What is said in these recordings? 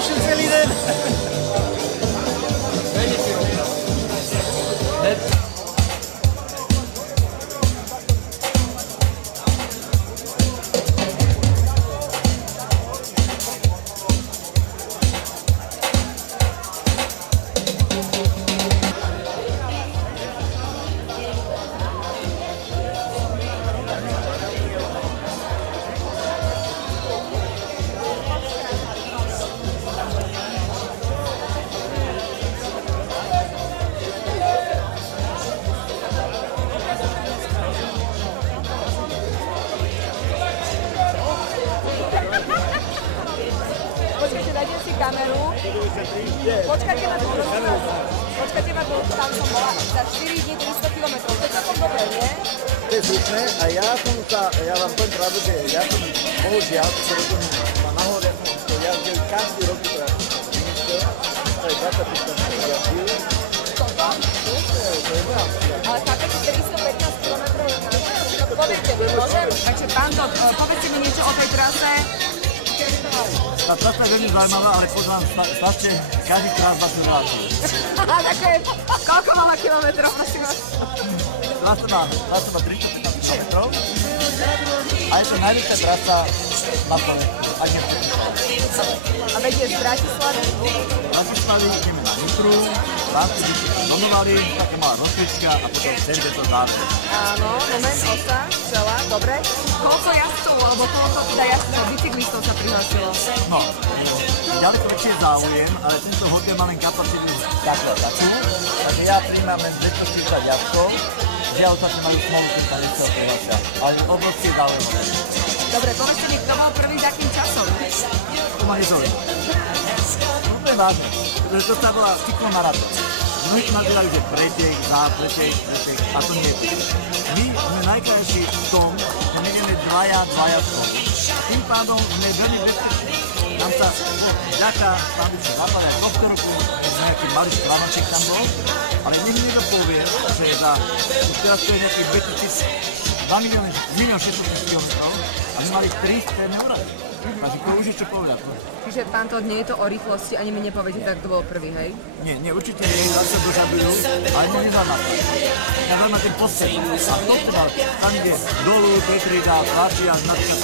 PlayStation celý den. Kameru. Počkajte ma tu, počkajte ma tu, tam som bola za 4 dní 300 km. To je celkom dobré, nie? To je slušné a ja vám poviem pravdu, že ja som bohužiaľ, pretože ma nahore, to ja každý rok to je 25 jazdil. Toto? To je moja. Ale chápete, 315 km na povedzte mi, môžem? Takže pán Todd, povedzte mi niečo o tej trase. Tá trasa je veľmi zaujímavá, ale poznám strašne každý krát vás reláciu. Také, koľko mala kilometrov, prosím vás? Trasa má 315 kilometrov a je to najväčšia trasa na Slovensku. A vedie z Bratislavy? Z Bratislavy ideme na Nitru, Brásky, Donovali, taká malá rozcvička a potom celé to záver. Áno, moment, osa, celá, dobre. Koľko jazdcov, alebo koľko teda jazdcov, bicyklistov sa prihlásilo? No, ďaleko väčšie záujem, ale tento hotel má len kapacitu takú. Takže ja prijímam len 240 jazdcov, že ostatní majú smolu, keď sa nechcel prihlásia. Ale obrovský záujem. Dobre, povedzte mi, kto bol prvý za akým časom? To ma nezaujíma. To je vážne, pretože to sa volá cyklomaratón. Mnohí to nazývajú, že pretek, zápretek, a to nie. My sme najkrajší v tom, že nevieme dvaja spolu. Tým pádom sme veľmi bezpeční. Nám sa vďaka stávične zapadať tohto roku, nejaký malý šklanoček tam bol, ale niekto povie, že teraz to je nejaký 2 600 km a my mali 300 eur. Takže to už je čo povedať. Čiže pán Todd, nie je to o rýchlosti, ani mi nepoviete, tak to bol prvý, hej? Nie, určite nie, zase dožabujú, ale mňa nezaujíma. Mňa zaujíma ten postoj. A to teda, tam ide dolu, Petrida, Tlačia, napríklad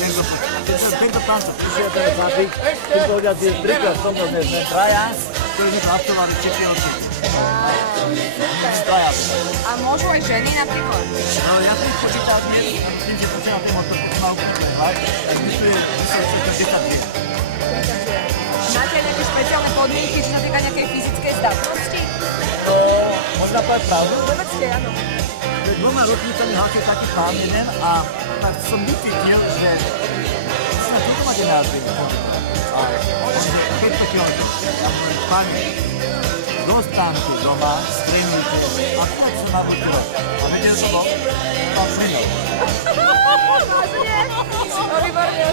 tento pán sa prišiel teraz na pík, tým povedať, že príklad v tomto sme traja, ktorí sme to absolvovali 4 roky. A môžu aj ženy napríklad? No, ja som ich počítal dnes, myslím, že počítal ten motor, keď ma úplne hľad, tak myslím, že 10 dní. Máte nejaké špeciálne podmienky, čo sa týka nejakej fyzickej zdatnosti? No, možná povedať pravdu? Povedzte, áno. Pred 2 ročnicami hľadil taký pán jeden a tak som vycítil, že sa tu máte názvy. A on je 500 km. Ja hovorím, páni, dostanete doma, trénujte, a tak sa naučilo. A vedel to bol? Pán Slinov. Vážne? No výborne.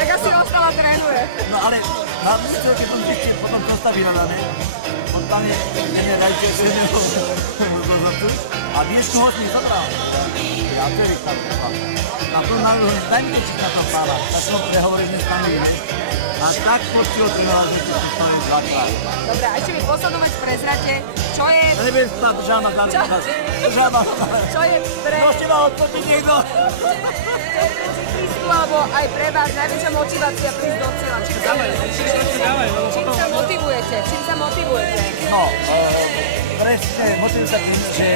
Tak asi ostala trénuje. No ale na mysle, keď som zistil, potom postavila na ne, on tam je generajte a vieš, koho s ním zobral? Ja to je tam. Na to najmenších na tom pána, tak som prehovoril dnes na mým. A tak počul to na že to je dvakrát. Dobre, a ešte mi poslednú vec prezrate, čo je... Neviem, držal ma za ruku. Čo je pre... Môžete ma odpočiť niekto? Cyklistu, alebo aj pre vás najväčšia motivácia prísť do cieľa? Čím sa motivujete? No, presne, motivujem sa tým, že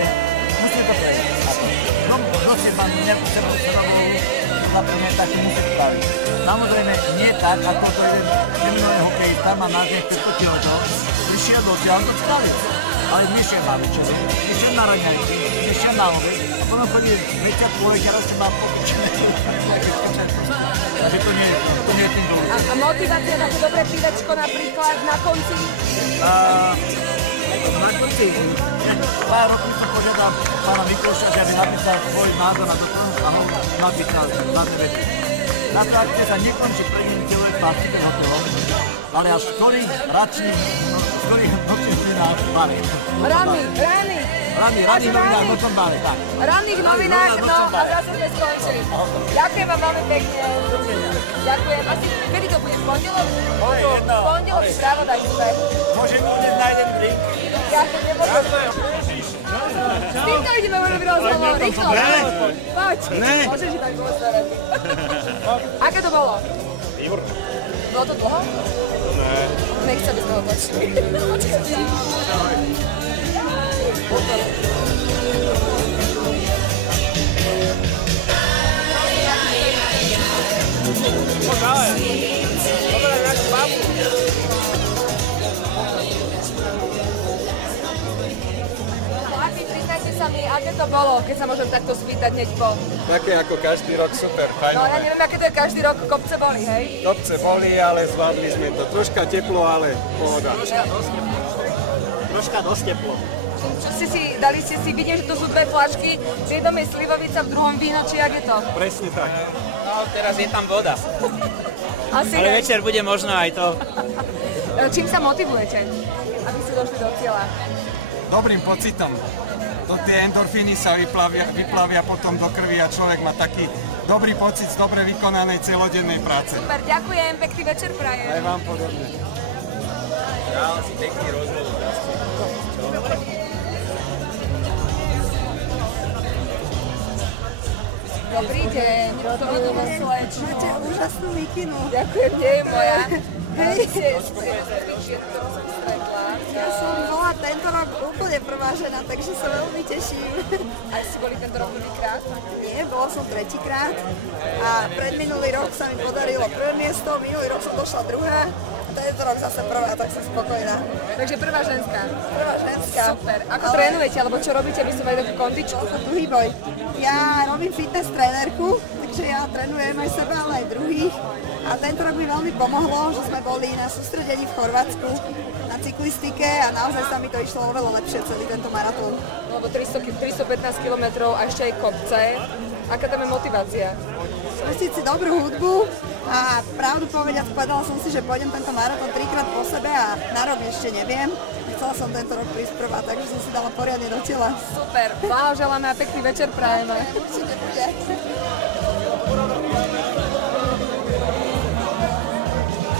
musím to prejsť. No, proste mám nejakú sebou naplne taký musí spraviť. Samozrejme, nie tak, ako to je minulý hokejista, má názvie 500 kg, prišiel do cieľa, on to spraviť. Ale nešiel na večer, nešiel na raňajky, nešiel na obed, a potom chodí večer pôlek, a ešte mám pokučené. Takže to nie je tým dôvod. A motivácia na to dobré pivečko napríklad na konci? Na konci. Pár rokov som požiadal pána Mikloša, že aby napísal svoj názor na toto a ho napísal na TV. Na to akcie sa nekončí prvým človek plastikov hotelov, ale až skorých nočných na bare. Rany! Ranných novinách Močombáne, tak. Ranných novinách, no a zase sme skončili. Ďakujem vám veľmi pekne. Ďakujem. Asi, kedy to bude? V pondelok? V pondelok spravodajstve. Môžem ísť na jeden drink. Ďakujem, nebojte. S týmto ideme urobiť rozhovor, rýchlo. Poď. Môžeš ísť tak pozerať. Aké to bolo? Výborné. Bolo to dlho? Ne. Nechce, aby sme ho počuli. Priznajte sa mi, aké to bolo, keď sa môžem takto spýtať hneď po. Také ako každý rok, super, fajn. No ja neviem, aké to je každý rok, kopce boli, hej? Kopce boli, ale zvládli sme to. Troška teplo, ale pohoda. Troška dosť teplo. Čo ste si, dali ste si, vidím, že to sú dve flašky, v jednom je slivovica, v druhom víno, či jak je to? Presne tak. No, teraz je tam voda. Asi Ale ne. večer bude možno aj to. Čím sa motivujete, aby ste došli do cieľa? Dobrým pocitom. To tie endorfíny sa vyplavia potom do krvi a človek má taký dobrý pocit z dobre vykonanej celodennej práce. Super, ďakujem, pekný večer prajem. Aj vám podobne. Dal si pekný rozhovor. Dobrý deň, to vidíme sleč. Máte úžasnú mikinu. Ďakujem, nie je moja. Hej. Ja Ja som bola tento rok úplne prvá žena, takže sa veľmi teším. Aj si boli tento rok prvýkrát? Nie, bola som tretíkrát a predminulý rok sa mi podarilo prvé miesto, minulý rok som došla druhá a tento rok zase prvá, tak som spokojná. Takže prvá ženská. Prvá ženská. Super. Ako trénujete, alebo čo robíte, aby ste mali takú kondičku? Druhý boj. Ja robím fitness trénerku, takže ja trénujem aj seba, ale aj druhých. A tento rok mi veľmi pomohlo, že sme boli na sústredení v Chorvátsku na cyklistike a naozaj sa mi to išlo oveľa lepšie celý tento maratón. Lebo 315 km a ešte aj kopce. Aká tam je motivácia? Pustiť si dobrú hudbu a pravdu povediac, povedala som si, že pôjdem tento maratón 3-krát po sebe a na rok ešte neviem. Chcela som tento rok prísť prvá, takže som si dala poriadne do tela. Super, blahoželáme a pekný večer prajeme. Určite bude.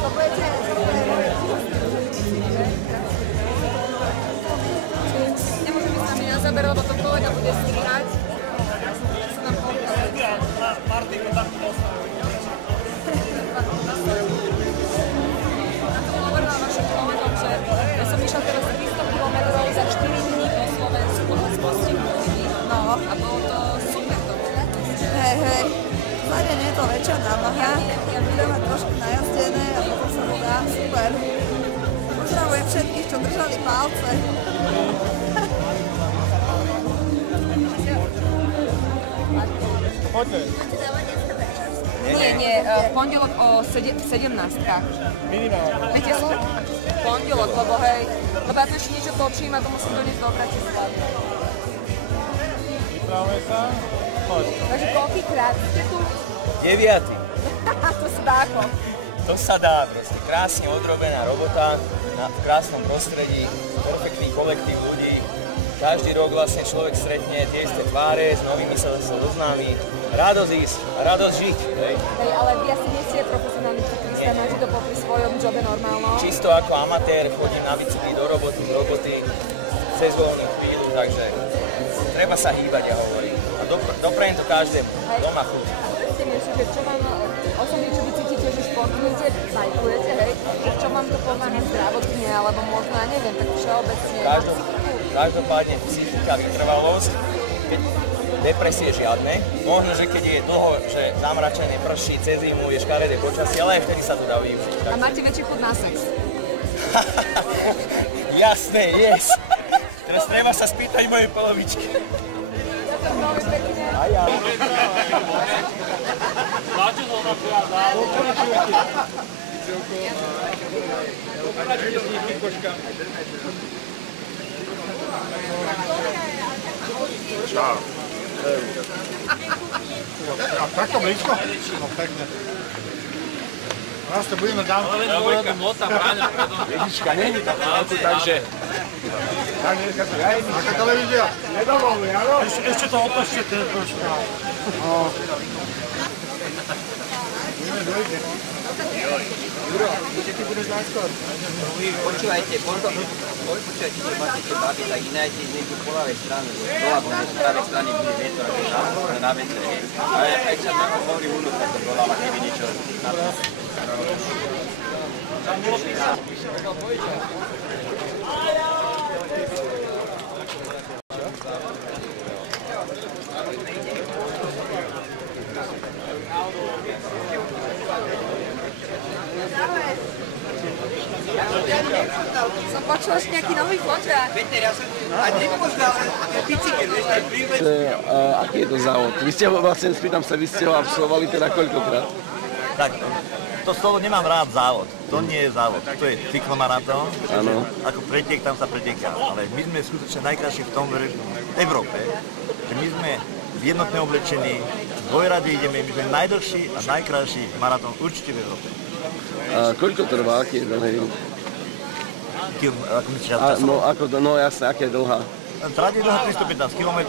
To budete... Nemôže byť s nami na záber, lebo to kolega bude strihať. Sa nám povedal. Hovorila vašim kolegom, že ja som išla teraz 300 km za 4 dní po Slovensku s postihnutými. No a bolo to super to. Hej, hej. Za deň je to väčšia námaha. Ja budem mať trošku najazdené a potom sa to dá. Super. Pozdravujem všetkých, čo držali palce. Nie, v pondelok o 17-kách. Minimálne. Viete, v pondelok, lebo hej, lebo ja tu ešte niečo točím a to musím doniesť do Bratislavy. Vyprávame sa. Poď. Takže koľkýkrát ste tu? 9. To sa dá ako. To sa dá proste. Krásne odrobená robota v krásnom prostredí, perfektný kolektív ľudí. Každý rok vlastne človek stretne tie isté tváre, s novými sa zase zoznámi. Radosť ísť a radosť žiť. Hej. Hej, ale vy asi nie ste profesionálni cyklista, máte to popri svojom jobe normálnom. Čisto ako amatér chodím na bicykli do roboty, z roboty, cez voľnú chvíľu, takže treba sa hýbať, ja hovorím. A doprajem to každému, doma chuť. Povedzte mi ešte, že čo vám osobne, čo vy cítite, že športujete, bajkujete, hej, čo vám to pomáha zdravotne, alebo možno, ja neviem, tak všeobecne. Každopádne psychika, vytrvalosť, keď depresie žiadne, možno, že keď je dlho, že zamračené prší, cez zimu, je škaredé počasie, ale aj vtedy sa to dá využiť. A máte väčší chud na sex? Jasné, yes. Teraz treba sa spýtať mojej polovičky. Ďakujem veľmi pekne. A ja. Čau. Takto blízko? No pekne. Proste budeme dám. Jednička není tak veľkú, takže... Aká televízia? Nedovoluje, áno? Ešte to opačte troška. Juro, že ty budeš najskôr. Počúvajte, počúvajte, že máte tie baby, tak inájte niekde po ľavej strane. Doľa po pravej strane bude vietor, na vetre. Ale aj sa tam hovorí úľud, tak to doľava, keby niečo na to. Som počula ešte nejaký nový kontrakt. Peter, ja som a nepoznal bicykel, vieš, tak príbeh. Aký je to závod? Vy ste ho vlastne, spýtam sa, vy ste ho absolvovali teda koľkokrát? Tak, to slovo nemám rád závod. To nie je závod. To je cyklomaratón. Áno. Ako pretiek, tam sa preteká. Ale my sme skutočne najkrajší v tom v Európe, že my sme jednotné oblečení, dvojrady ideme, my sme najdlhší a najkrajší maratón určite v Európe. A koľko trvá, aký je dlhý? Ako myslíš, časom? No jasne, aká je dlhá? Trať je dlhá 315 km,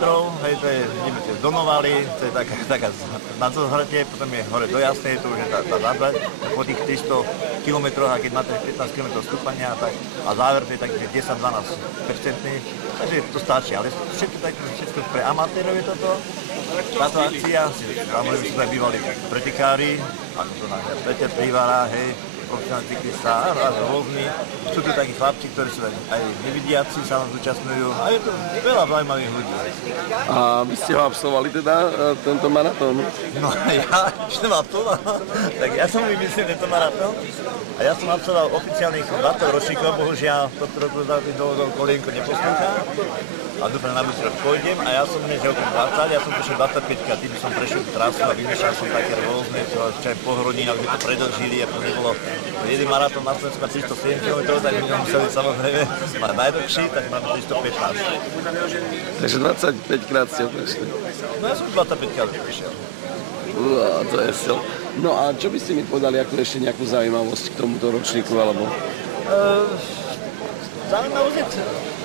hej, to je, ideme cez Donovali, to je taká na Zohratie, potom je hore do Jasnej, to už je tá zábrať, po tých 300 km, a keď máte 15 km stúpania, tak, a záver to je taký 10-12%, takže to stačí, ale všetko pre amatérov je toto. Táto akcia, tam sú aj bývali pretekári, ako to nazýva, Peter Privara, hej, profesionálny cyklista a rôzni. Sú tu takí chlapci, ktorí sú aj nevidiaci, sa nám zúčastňujú a je to veľa zaujímavých ľudí. A vy ste ho absolvovali teda, tento maratón? No ja ešte mám to, tak ja som vymyslel tento maratón a ja som absolvoval oficiálnych 20 ročníkov, bohužiaľ tohto roku do kolienko neposlúcha. A dúfam, na budúci rok pôjdem a ja som dnes rokom 20, ja som prešiel 25 a tým som prešiel trasu a vymýšľal som také rôzne, čo aj pohroní, ak by to predĺžili a potom bolo jeden maratón na Slovensku 307 km, tak by sme museli samozrejme mať najdlhší, tak máme 315. Takže 25 krát ste prešli. No ja som 25 krát prišiel. To je sil. No a čo by ste mi povedali, ako ešte nejakú zaujímavosť k tomuto ročníku, alebo? Zaujímavosť je,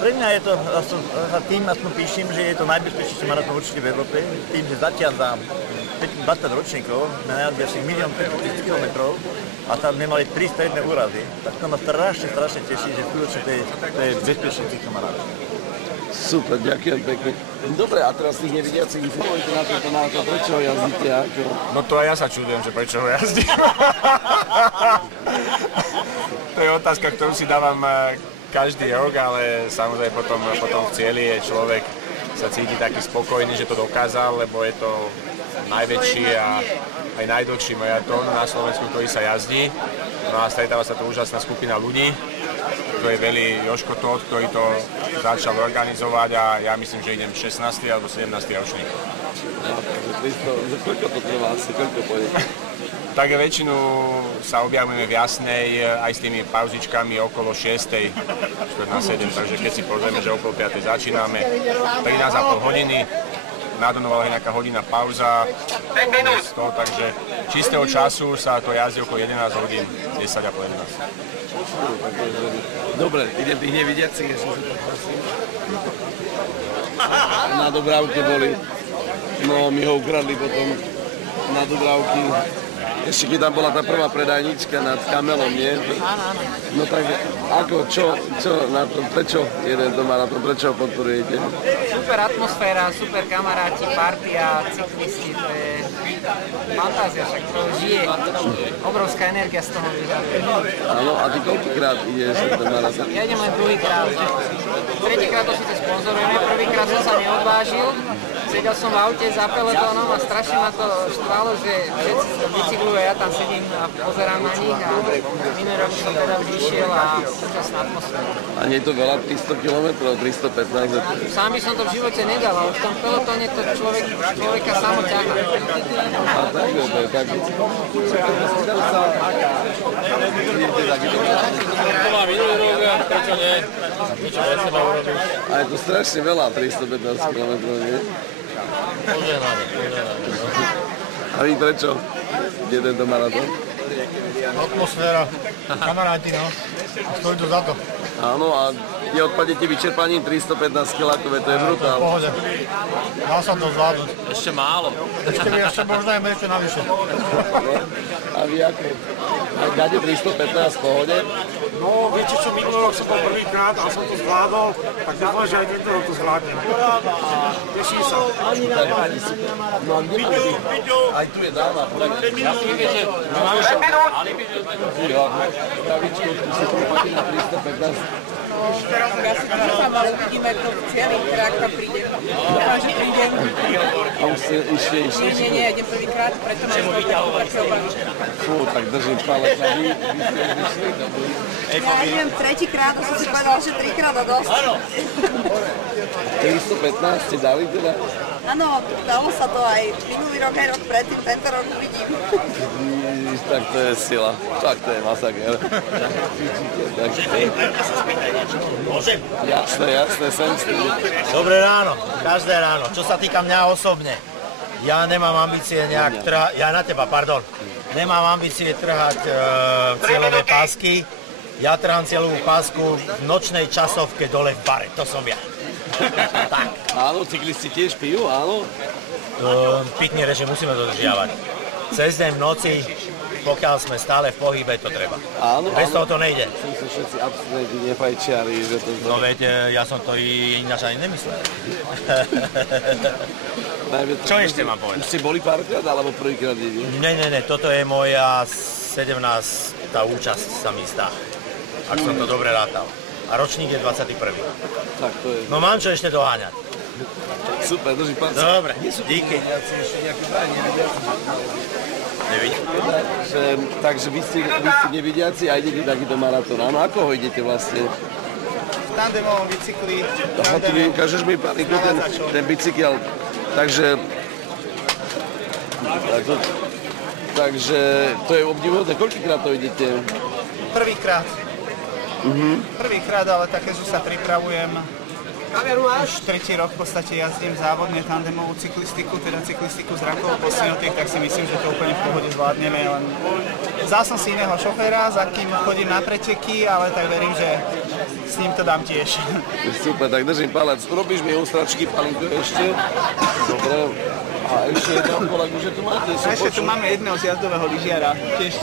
pre mňa je to, tým aspoň píšem, že je to najbezpečnejší maratón určite v Európe, tým, že zatiaľ za 20 ročníkov sme najazdi asi 1 500 000 km a tam sme mali 3 stredné úrazy, tak to ma strašne teší, že skutočne to je bezpečný cyklomaratón. Super, ďakujem pekne. Dobre, a teraz tých nevidiacich informujete na tento maratón, prečo ho jazdíte a čo? No to aj ja sa čudujem, že prečo ho jazdím. To je otázka, ktorú si dávam každý rok, ale samozrejme potom v cieli je človek sa cíti taký spokojný, že to dokázal, lebo je to najväčší a aj najdlhší maratón na Slovensku, ktorý sa jazdí. No a stretáva sa tu úžasná skupina ľudí. To je Veli Joško Tóth, ktorý to začal organizovať a ja myslím, že idem 16. alebo 17. ročník. Koľko to trvá asi, koľko pôjde? Tak väčšinu sa objavujeme v Jasnej aj s tými pauzičkami okolo 6. 4 na 7, takže keď si pozrieme, že okolo 5. začíname, 13,5 hodiny, na Donovale je nejaká hodina pauza, takže čistého času sa to jazdí okolo 11 hodín, 10 a po 11. Dobre, idem tých nevidiacich, ešte sa to prosím. Na Dubravke boli, no my ho ukradli potom na Dubravky. Ešte keď tam bola tá prvá predajnička nad Kamelom, nie? No tak ako, čo na to, prečo jeden to maratón, prečo ho podporujete? Super atmosféra, super kamaráti, partia, cyklisti, to je fantázia, však to žije, obrovská energia z toho vyžaduje. Áno, a ty koľkýkrát ideš na ten maratón? Ja idem len druhýkrát, tretíkrát to síce sponzorujeme, prvýkrát som sa neodvážil, sedel som v aute za pelotónom a strašne ma to štvalo, že všetci bicyklujú a ja tam sedím a pozerám na nich a minulý rok som teda už išiel a úžasná atmosféra. A nie je to veľa, 300 km, 315? Sám by som to v živote nedal, ale v tom pelotóne to človeka samo ťahá. A tak je to, tak je. Spýtam sa, idete takýto maratón? To má minulý rok, prečo nie? Niečo pre seba urobiť. A je to strašne veľa, 315 km, nie? Požehnané. A vy prečo? Kde tento maratón? Atmosféra, kamaráti, no. Stojí to za to. Áno, a neodpadnete vyčerpaním 315 kilákové, to je brutál. V pohode. Dá sa to zvládnuť. Ešte málo. Ešte možno aj budete navyše. A vy ako? Aj dáte 315 v pohode? No, viete čo, minulý rok som bol prvýkrát a som to zvládol, tak dúfam, že aj tento rok to zvládnem. Teším sa. No a kde máte? Aj tu je dáma. Ja si myslím, že my máme to. Jo, pravičko, tu si pripáte na 315. Ja si dúfam, ale uvidíme, to celý krátka príde. Dúfam, že prídem. A už ste išli? Nie, idem prvýkrát, preto mám také obavy. Fú, tak držím palec a vy ste už vyšli? Ja idem tretíkrát a som si povedala, že trikrát a dosť. 315 ste dali teda? Áno, dalo sa to aj minulý rok, aj rok predtým, tento rok uvidím. Tak to je sila, tak to je masaker. Jasné, sem s tým. Dobré ráno, každé ráno. Čo sa týka mňa osobne, ja nemám ambície nejak nemám ambície trhať cieľové pásky. Ja trhám cieľovú pásku v nočnej časovke dole v bare, to som ja. Tak. Áno, cyklisti tiež pijú, áno? Pitný režim musíme dodržiavať. Cez deň v noci, pokiaľ sme stále v pohybe, to treba. Áno, bez toho to nejde. Sú sa všetci abstinenti, nefajčiari, že to... No veď, ja som to ináč ani nemyslel. Čo ešte mám povedať? Už ste boli párkrát, alebo prvýkrát ide? Nie, toto je moja 17. účasť sa mi zdá. Ak som to dobre rátal. A ročník je 21. Tak to je... No mám čo ešte doháňať. Super, drží palce. Dobre, díky. Ešte nejaký braj nevidiaci. Nevidím. Takže vy ste nevidiaci a idete takýto maratón. Áno, ako ho idete vlastne? V tandemovom bicykli. Aha, tu mi ukážeš mi, Pániko, ten bicykel. Takže to je obdivuhodné. Koľkýkrát to idete? Prvýkrát. Prvýkrát, ale také, že sa pripravujem. Už tretí rok v podstate jazdím závodne tandemovú cyklistiku, teda cyklistiku z Rakovo po Sinotiek, tak si myslím, že to úplne v pohode zvládneme. Len vzal som si iného šoféra, za kým chodím na preteky, ale tak verím, že s ním to dám tiež. Super, tak držím palec. Robíš mi ústračky, Palinko, ešte? Dobre. A ešte jedného kolega, že tu máte? A ešte tu máme jedného zjazdového lyžiara, tiež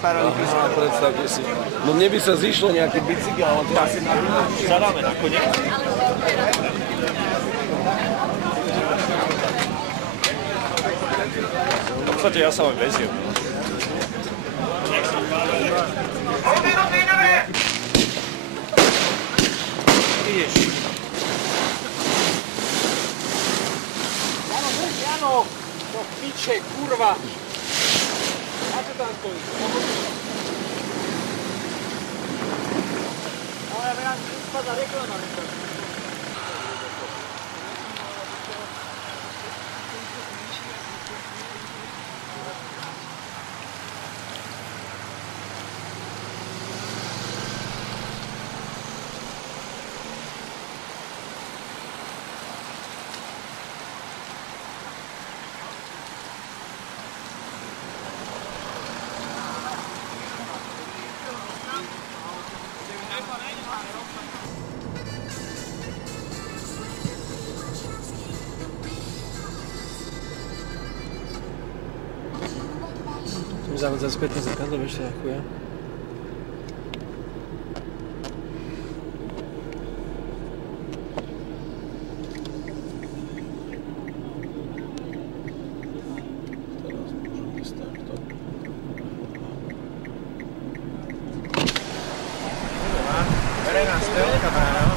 paralympijského. Aha, predstavte si. No mne by sa zišlo nejaký bicykel, ale to asi zadáme na kone. V podstate ja sa vám veziem. Ideš. Jano, to piče, kurva. A čo tam stojí? Ale ja spada reklama. Závod za spätne zrkadlo, ešte ďakujem. Verejná stelka, bráno.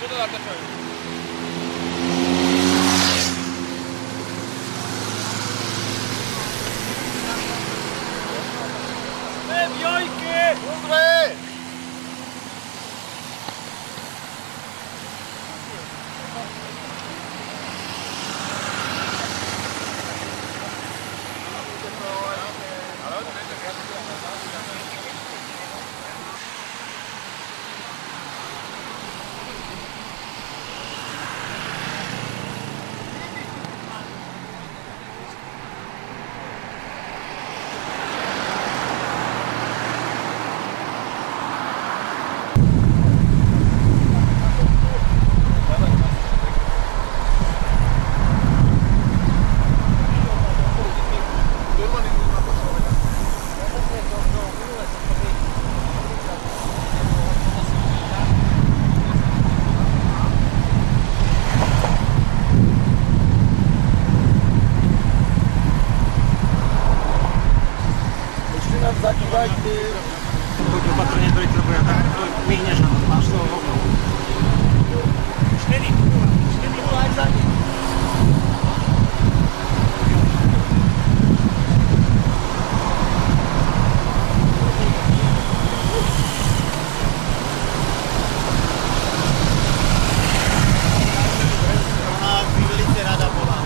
budu zatáčať. Jojky! Dobre! Poď opatrne do rýchlo, bo ja tak myhneš na to, máš toho okno. Štedy, aj za ním. Ona by velice rada bola.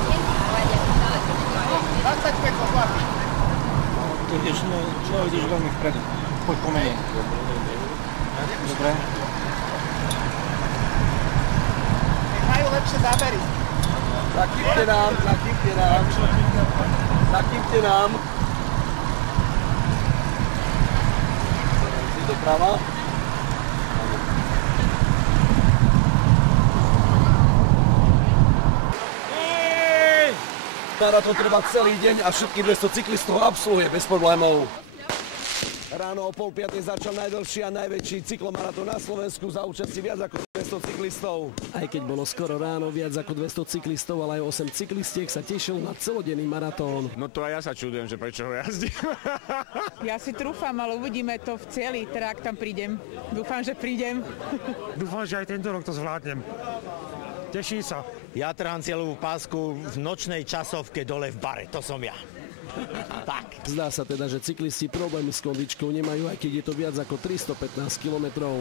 25 poplatí. Človek ideš veľmi vpredu. Poď pomenej. Dobre. Majú lepšie zábery. Zakývte nám. Zakývte nám. Si doprava. Maratón trvá celý deň a všetkých 200 cyklistov absolvuje bez problémov. Ráno o 4:30 začal najdlhší a najväčší cyklomaratón na Slovensku za účasti viac ako 200 cyklistov. Aj keď bolo skoro ráno, viac ako 200 cyklistov, ale aj 8 cyklistiek sa tešil na celodenný maratón. No to aj ja sa čudujem, že prečo ho jazdím. Ja si trúfam, ale uvidíme to v cieli, teda ak tam prídem. Dúfam, že prídem. Dúfam, že aj tento rok to zvládnem. Teším sa. Ja trhám cieľovú pásku v nočnej časovke dole v bare, to som ja. Tak. Zdá sa teda, že cyklisti problémy s kondičkou nemajú, aj keď je to viac ako 315 kilometrov.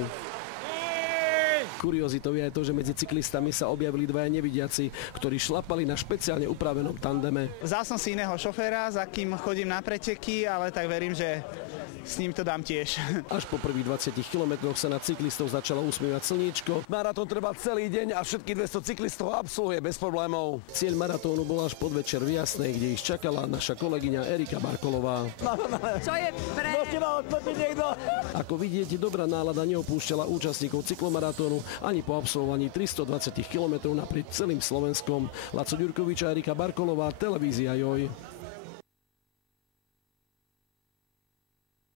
Kuriozitou je aj to, že medzi cyklistami sa objavili dvaja nevidiaci, ktorí šlapali na špeciálne upravenom tandeme. Vzal som si iného šoféra, za kým chodím na preteky, ale tak verím, že s ním to dám tiež. Až po prvých 20 kilometroch sa na cyklistov začalo usmievať slniečko. Maratón trvá celý deň a všetkých 200 cyklistov absolvuje bez problémov. Cieľ maratónu bol až podvečer v Jasnej, kde ich čakala naša kolegyňa Erika Barkolová. Čo je pre... Ako vidieť, dobrá nálada neopúšťala účastníkov cyklomaratónu ani po absolvovaní 320 km naprieč celým Slovenskom. Laco Ďurkovič a Erika Barkolová, televízia Joj.